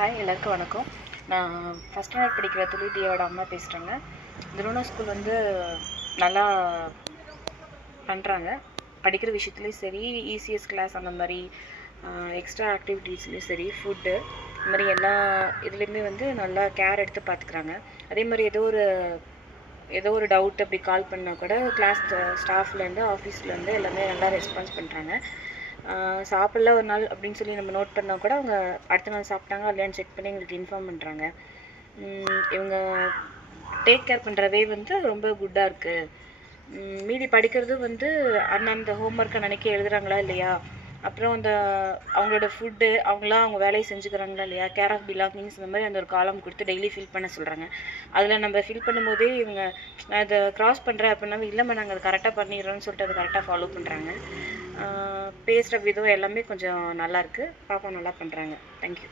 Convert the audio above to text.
Hi, எல்லாருக்கும் வணக்கம். நான் ஃபஸ்ட் ஸ்டாண்டர்ட் படிக்கிற துளிதியோட அம்மா பேசுகிறேங்க. இந்த லூனா ஸ்கூல் வந்து நல்லா பண்ணுறாங்க. படிக்கிற விஷயத்துலையும் சரி, இசிஎஸ் கிளாஸ் அந்த மாதிரி எக்ஸ்ட்ரா ஆக்டிவிட்டீஸ்லேயும் சரி, ஃபுட்டு இந்த மாதிரி எல்லா இதுலேயுமே வந்து நல்லா கேர் எடுத்து பார்த்துக்குறாங்க. அதே மாதிரி ஏதோ ஒரு டவுட் அப்படி கால் பண்ணால் கூட கிளாஸ் ஸ்டாஃப்லேருந்து ஆஃபீஸ்லேருந்து எல்லாமே நல்லா ரெஸ்பான்ஸ் பண்ணுறாங்க. சாப்பிடல ஒரு நாள் அப்படின்னு சொல்லி நம்ம நோட் பண்ணால் கூட அவங்க அடுத்த நாள் சாப்பிட்டாங்க இல்லையான்னு செக் பண்ணி எங்களுக்கு இன்ஃபார்ம் பண்ணுறாங்க. இவங்க டேக் கேர் பண்ணுற வே வந்து ரொம்ப குட்டாக இருக்குது. மீதி படிக்கிறது வந்து அந்தந்த ஹோம்ஒர்க்கை நினைக்க எழுதுகிறாங்களா இல்லையா, அப்புறம் அவங்களோட ஃபுட்டு அவங்களாம் அவங்க வேலையை செஞ்சுக்கிறாங்களா இல்லையா, கேர் ஆஃப் பிலாங்கிங்ஸ் இந்த மாதிரி அந்த ஒரு காலம் கொடுத்து டெய்லி ஃபில் பண்ண சொல்கிறாங்க. அதில் நம்ம ஃபில் பண்ணும்போதே இவங்க நான் அதை க்ராஸ் பண்ணுறேன் அப்படின்னா இல்லைம்மா நாங்கள் அதை கரெக்டாக பண்ணிடுறோன்னு சொல்லிட்டு அதை கரெக்டாக ஃபாலோ பண்ணுறாங்க. பேசுகிற விதம் எல்லாமே கொஞ்சம் நல்லாயிருக்கு. பாப்பா நல்லா பண்ணுறாங்க. தேங்க்யூ.